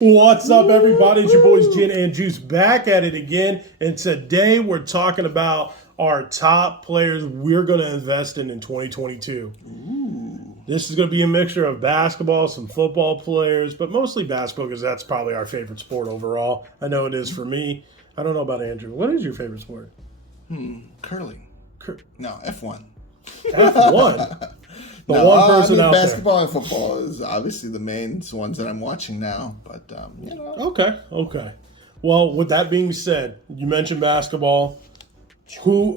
What's up, everybody? It's your boys Gin and Juice back at it again. And today we're talking about our top players we're going to invest in 2022. Ooh. This is going to be a mixture of basketball, some football players, but mostly basketball because that's probably our favorite sport overall. I know it is for me. I don't know about Andrew. What is your favorite sport? Curling. No, F1. F1? One person out basketball and football is obviously the main ones that I'm watching now. But Okay. Well, with that being said, you mentioned basketball. We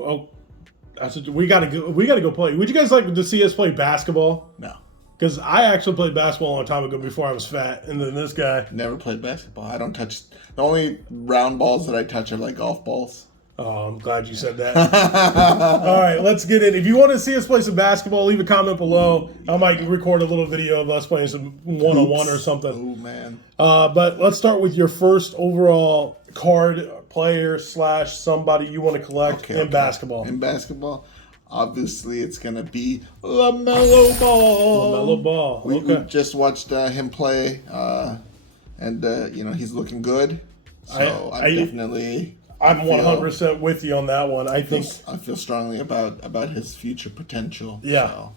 gotta go play. Would you guys like to see us play basketball? No. Because I actually played basketball a long time ago before I was fat, and then this guy never played basketball. I don't touch. The only round balls that I touch are like golf balls. Oh, I'm glad you said that. All right, let's get in. If you want to see us play some basketball, leave a comment below. I might record a little video of us playing some one-on-one or something. Oh, man. But let's start with your first overall card player / somebody you want to collect in basketball. In basketball, obviously it's going to be LaMelo Ball. LaMelo Ball. We just watched him play, and he's looking good. So I'm 100% with you on that one. I feel strongly about his future potential. Yeah. So,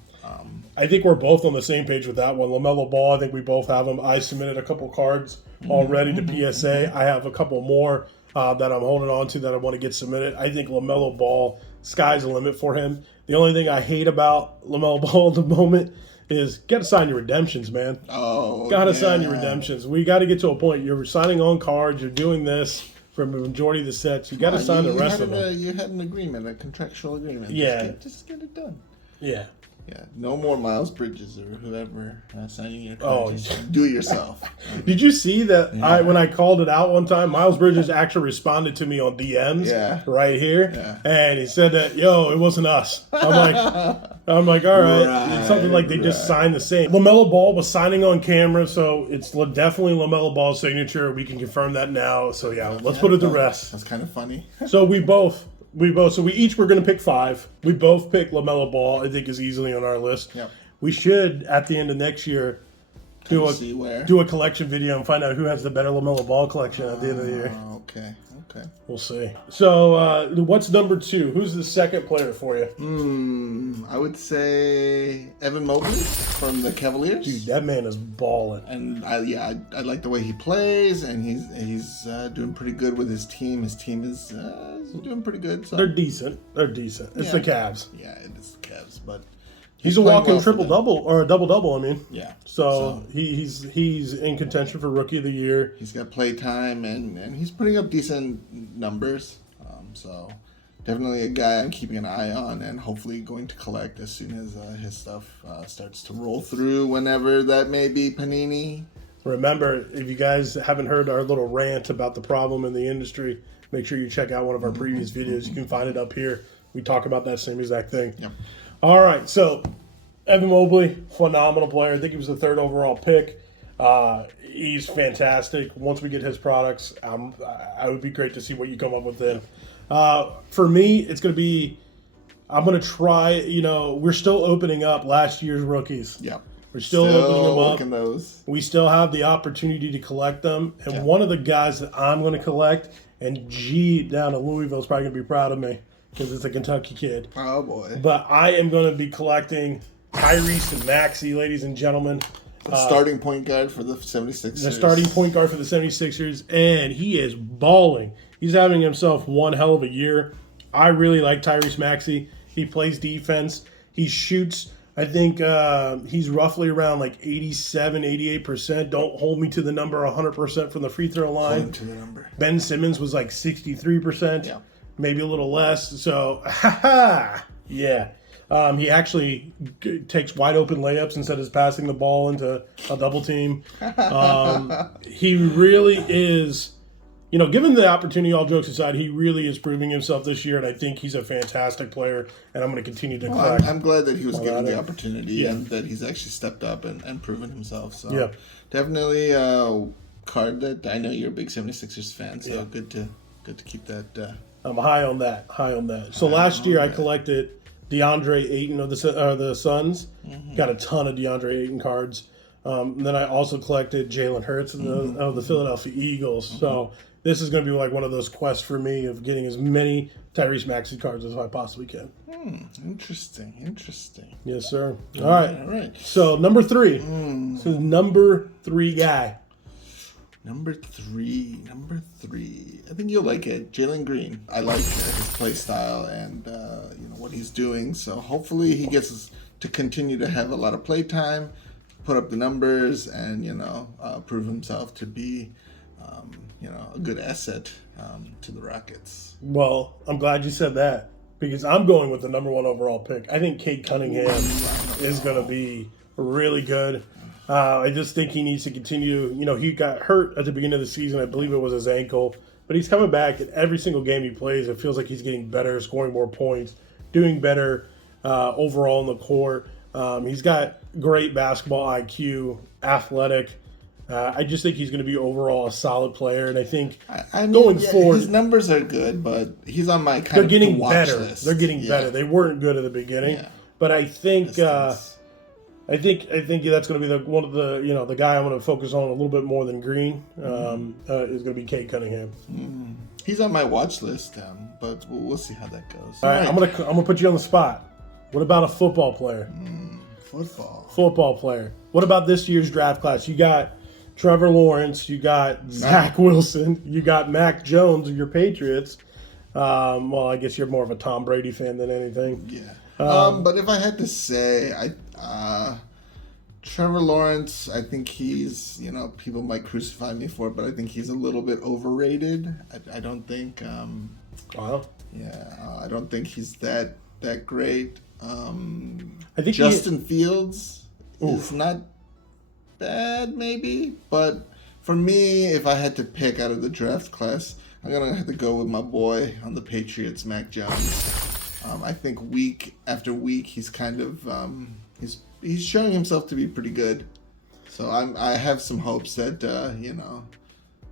I think we're both on the same page with that one. LaMelo Ball, I think we both have him. I submitted a couple cards already to PSA. I have a couple more that I'm holding on to that I want to get submitted. I think LaMelo Ball, sky's the limit for him. The only thing I hate about LaMelo Ball at the moment is got to sign your redemptions, man. Sign your redemptions. We got to get to a point. You're signing on cards. You're doing this for the majority of the sets. You got to sign the rest of them. You had an agreement, a contractual agreement. Yeah. Just get it done. Yeah. Yeah. No more Miles Bridges or whoever signing your cards. Just do it yourself. Did you see that when I called it out one time, Miles Bridges actually responded to me on DMs right here. Yeah. And he said that, it wasn't us. I'm like, all right. It's something like they just signed the same. LaMelo Ball was signing on camera, so it's definitely LaMelo Ball's signature. We can confirm that now. So, let's put it to rest. That's kind of funny. So so we each were going to pick 5. We both picked LaMelo Ball. I think is easily on our list. Yep. We should, at the end of next year, do a collection video and find out who has the better LaMelo Ball collection at the end of the year. Okay. We'll see. So, what's number 2? Who's the second player for you? I would say Evan Mobley from the Cavaliers. Dude, that man is balling. And I like the way he plays, and he's doing pretty good with his team. His team is doing pretty good. So. They're decent. It's the Cavs. Yeah, it is the Cavs, but he's a walking triple-double, or a double-double, I mean. Yeah. So he's in contention for Rookie of the Year. He's got play time, and he's putting up decent numbers. So definitely a guy I'm keeping an eye on and hopefully going to collect as soon as his stuff starts to roll through, whenever that may be. Panini. Remember, if you guys haven't heard our little rant about the problem in the industry, make sure you check out one of our previous videos. You can find it up here. We talk about that same exact thing. Yep. All right, so Evan Mobley, phenomenal player. I think he was the 3rd overall pick. He's fantastic. Once we get his products, I would be great to see what you come up with then. For me, it's going to be, I'm going to try, we're still opening up last year's rookies. Yep. We're still opening them up. Those. We still have the opportunity to collect them. And one of the guys that I'm going to collect, and G down in Louisville is probably going to be proud of me, because it's a Kentucky kid. Oh, boy. But I am going to be collecting Tyrese Maxey, ladies and gentlemen. The starting point guard for the 76ers. The starting point guard for the 76ers. And he is balling. He's having himself one hell of a year. I really like Tyrese Maxey. He plays defense. He shoots. I think he's roughly around like 87, 88%. Don't hold me to the number 100% from the free throw line. Hold to the number. Ben Simmons was like 63%. Yeah. Maybe a little less. So, yeah. He actually takes wide open layups instead of passing the ball into a double team. He really is, given the opportunity, all jokes aside, he really is proving himself this year, and I think he's a fantastic player, and I'm going to continue to collect. I'm glad that he was given the opportunity and that he's actually stepped up and proven himself. So definitely a card that I know you're a big 76ers fan, so good to keep that. I'm high on that. So last year I collected DeAndre Ayton of the Suns. Got a ton of DeAndre Ayton cards. Then I also collected Jalen Hurts of the Philadelphia Eagles. So this is going to be like one of those quests for me of getting as many Tyrese Maxey cards as I possibly can. Interesting. Yes, sir. All right. All right. So number 3. So number 3 guy. Number three. I think you'll like it. Jalen Green. I like his play style and what he's doing. So hopefully he gets to continue to have a lot of play time, put up the numbers, and prove himself to be a good asset to the Rockets. Well, I'm glad you said that because I'm going with the number 1 overall pick. I think Cade Cunningham is going to be really good. I just think he needs to continue. He got hurt at the beginning of the season. I believe it was his ankle. But he's coming back. And every single game he plays, it feels like he's getting better, scoring more points, doing better overall in the court. He's got great basketball IQ, athletic. I just think he's going to be overall a solid player. And I think going forward, his numbers are good, but he's on my they're getting better. List. They're getting better. They weren't good at the beginning. Yeah. But I think... I think that's going to be one of the guy I'm going to focus on a little bit more than Green is going to be Cade Cunningham. He's on my watch list, but we'll see how that goes. All right, I'm gonna put you on the spot. What about a football player? Football player. What about this year's draft class? You got Trevor Lawrence, you got Zach Wilson, you got Mac Jones of your Patriots. Well, I guess you're more of a Tom Brady fan than anything. Yeah. But if I had to say, Trevor Lawrence, I think he's, people might crucify me for it, but I think he's a little bit overrated. I don't think, I don't think he's that great. I think Justin Fields is not bad, maybe, but for me, if I had to pick out of the draft class, I'm gonna have to go with my boy on the Patriots, Mac Jones. I think week after week he's kind of he's showing himself to be pretty good. So I have some hopes that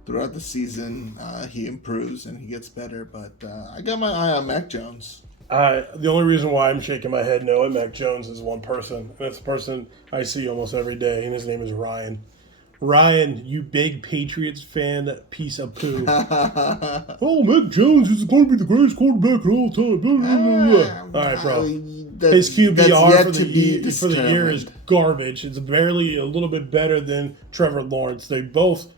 throughout the season he improves and he gets better. But I got my eye on Mac Jones. The only reason why I'm shaking my head no at Mac Jones is one person, and it's a person I see almost every day, and his name is Ryan. Ryan, you big Patriots fan piece of poo. Oh, Mac Jones is going to be the greatest quarterback of all time. All right, bro. His QBR for the year is garbage. It's barely a little bit better than Trevor Lawrence. They both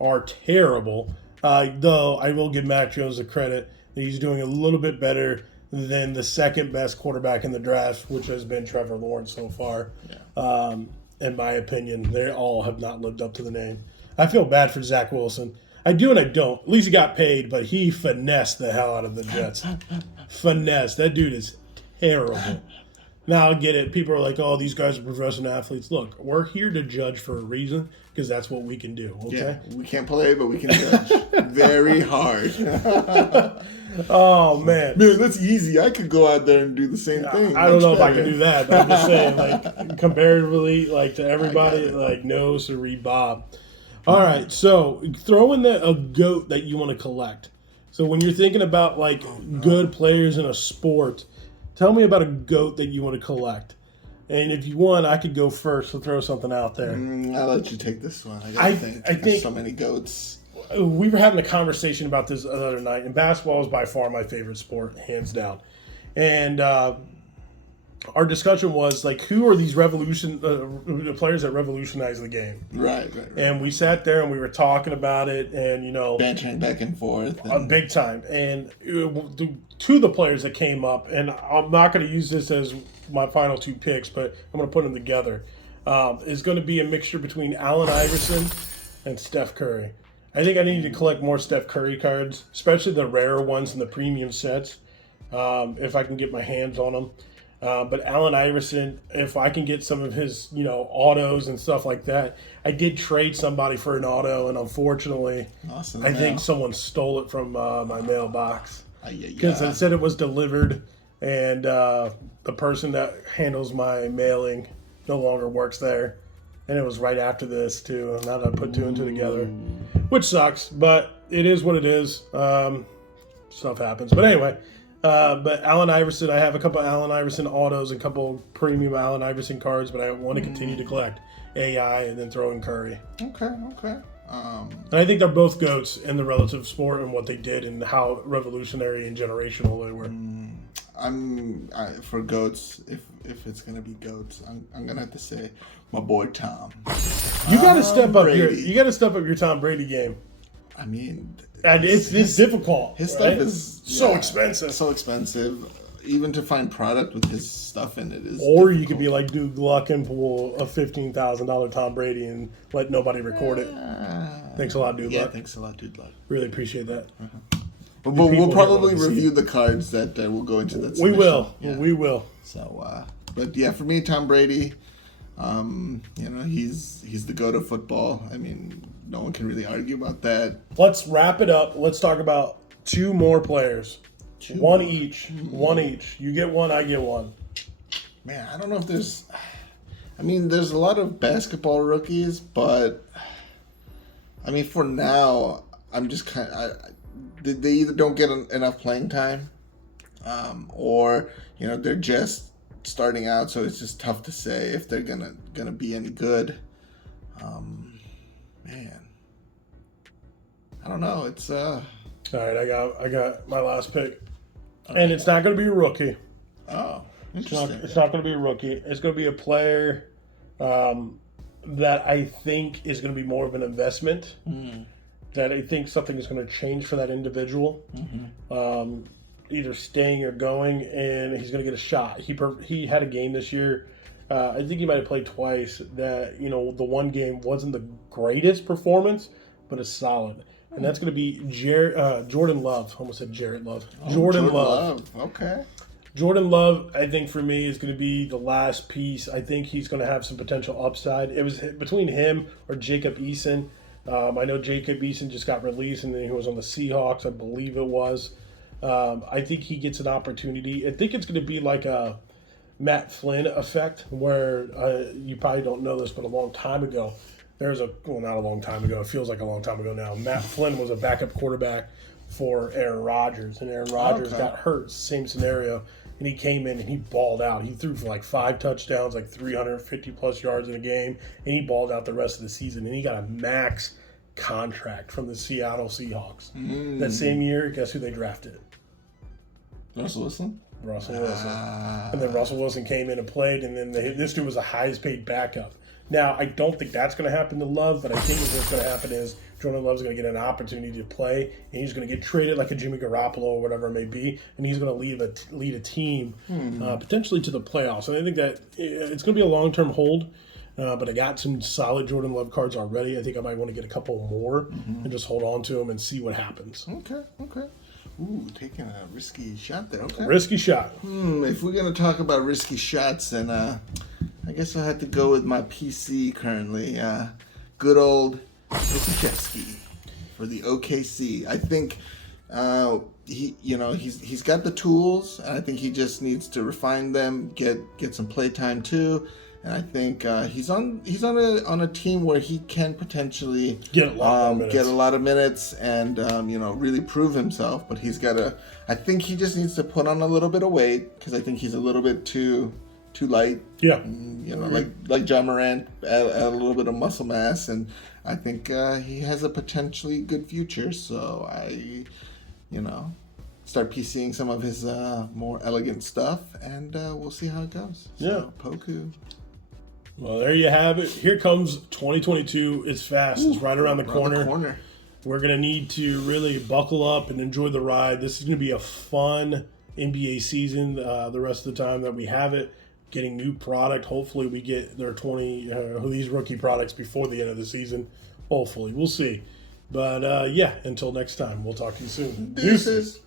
are terrible. Though I will give Mac Jones the credit that he's doing a little bit better than the second best quarterback in the draft, which has been Trevor Lawrence so far. Yeah. In my opinion, they all have not lived up to the name. I feel bad for Zach Wilson. I do and I don't. At least he got paid, but he finessed the hell out of the Jets. Finesse. That dude is terrible. Now I get it. People are like, oh, these guys are professional athletes. Look, we're here to judge for a reason because that's what we can do. Okay? Yeah, we can't play, but we can judge. Very hard. Oh, man. Man, that's easy. I could go out there and do the same thing. I don't know if I can do that, but I'm just saying, like, comparatively, like, to everybody, like, no, siree, Bob. All right, so throw in a GOAT that you want to collect. So when you're thinking about, like, good players in a sport, tell me about a GOAT that you want to collect. And if you want, I could go first to throw something out there. I'll let you take this one. I think there's so many GOATs. We were having a conversation about this the other night, and basketball is by far my favorite sport, hands down. And our discussion was, like, who are these the players that revolutionize the game? Right. And we sat there and we were talking about it, and, bantering back and forth. Big time. And two of the players that came up, and I'm not going to use this as my final two picks, but I'm going to put them together, is going to be a mixture between Allen Iverson and Steph Curry. I think I need to collect more Steph Curry cards, especially the rarer ones in the premium sets, if I can get my hands on them. But Allen Iverson, if I can get some of his, autos and stuff like that. I did trade somebody for an auto, and unfortunately, I think someone stole it from my mailbox. Because it said it was delivered, and the person that handles my mailing no longer works there. And it was right after this, too. Now that I put two and two together. Which sucks, but it is what it is. Stuff happens. But anyway, but Allen Iverson, I have a couple Allen Iverson autos and a couple premium Allen Iverson cards, but I want to continue to collect. AI, and then throw in Curry. Okay. And I think they're both GOATs in the relative sport and what they did and how revolutionary and generational they were. For GOATs, if it's gonna be GOATs, I'm gonna have to say my boy Tom. You got to step up Brady. you got to step up your Tom Brady game. I mean, And it's difficult. his right? stuff is so expensive. So expensive. Even to find product with his stuff in it is. Or you could be like Duke Luck and pull a $15,000 Tom Brady and let nobody record it. Thanks a lot, Dude Luck. Thanks a lot, Dude Luck. Really appreciate that. But we'll probably here want to review the cards that will go into that. We submission. will. Yeah. We will. So, but yeah, for me, Tom Brady, he's the GOAT of football. I mean, no one can really argue about that. Let's wrap it up. Let's talk about two more players. One each. You get one, I get one. Man, I don't know if there's. I mean, there's a lot of basketball rookies, but I mean, for now, I'm just kind of. They either don't get enough playing time, or they're just starting out, so it's just tough to say if they're gonna be any good. Man, I don't know. It's All right, I got my last pick, and it's not going to be a rookie. Oh, interesting. It's not going to be a rookie. It's going to be a player that I think is going to be more of an investment. That I think something is going to change for that individual, either staying or going, and he's going to get a shot. He had a game this year. I think he might have played twice. That the one game wasn't the greatest performance, but it's solid. And that's going to be Jordan Love. Almost said Jared Love. Jordan Love. Okay. Jordan Love, I think for me, is going to be the last piece. I think he's going to have some potential upside. It was between him or Jacob Eason. I know Jacob Eason just got released, and then he was on the Seahawks, I believe it was. I think he gets an opportunity. I think it's going to be like a Matt Flynn effect, where you probably don't know this, but a long time ago, not a long time ago, it feels like a long time ago now. Matt Flynn was a backup quarterback for Aaron Rodgers, and Aaron Rodgers got hurt, same scenario, and he came in and he balled out. He threw for like 5 touchdowns, like 350 plus yards in a game, and he balled out the rest of the season, and he got a max contract from the Seattle Seahawks. That same year, guess who they drafted? Russell Wilson. And then Russell Wilson came in and played, and then this dude was the highest paid backup. Now, I don't think that's going to happen to Love, but I think what's going to happen is Jordan Love's going to get an opportunity to play, and he's going to get traded like a Jimmy Garoppolo or whatever it may be, and he's going to lead a team potentially to the playoffs. And I think that it's going to be a long-term hold, but I got some solid Jordan Love cards already. I think I might want to get a couple more and just hold on to them and see what happens. Okay. Ooh, taking a risky shot there. Okay. Risky shot. If we're going to talk about risky shots, then I guess I'll have to go with my PC currently. Good old Pkwy for the OKC. I think he's got the tools, and I think he just needs to refine them, get some play time too. And I think he's on a team where he can potentially get a lot of minutes and really prove himself. But I think he just needs to put on a little bit of weight, because I think he's a little bit too light. Yeah. Like John Morant, add a little bit of muscle mass, and I think he has a potentially good future. So I, start PCing some of his more elegant stuff, and we'll see how it goes. So, Pkwy. Well, there you have it. Here comes 2022. It's fast. It's right around the corner. We're going to need to really buckle up and enjoy the ride. This is going to be a fun NBA season the rest of the time that we have it. Getting new product. Hopefully we get their these rookie products before the end of the season. Hopefully. We'll see. But, until next time, we'll talk to you soon. Deuces.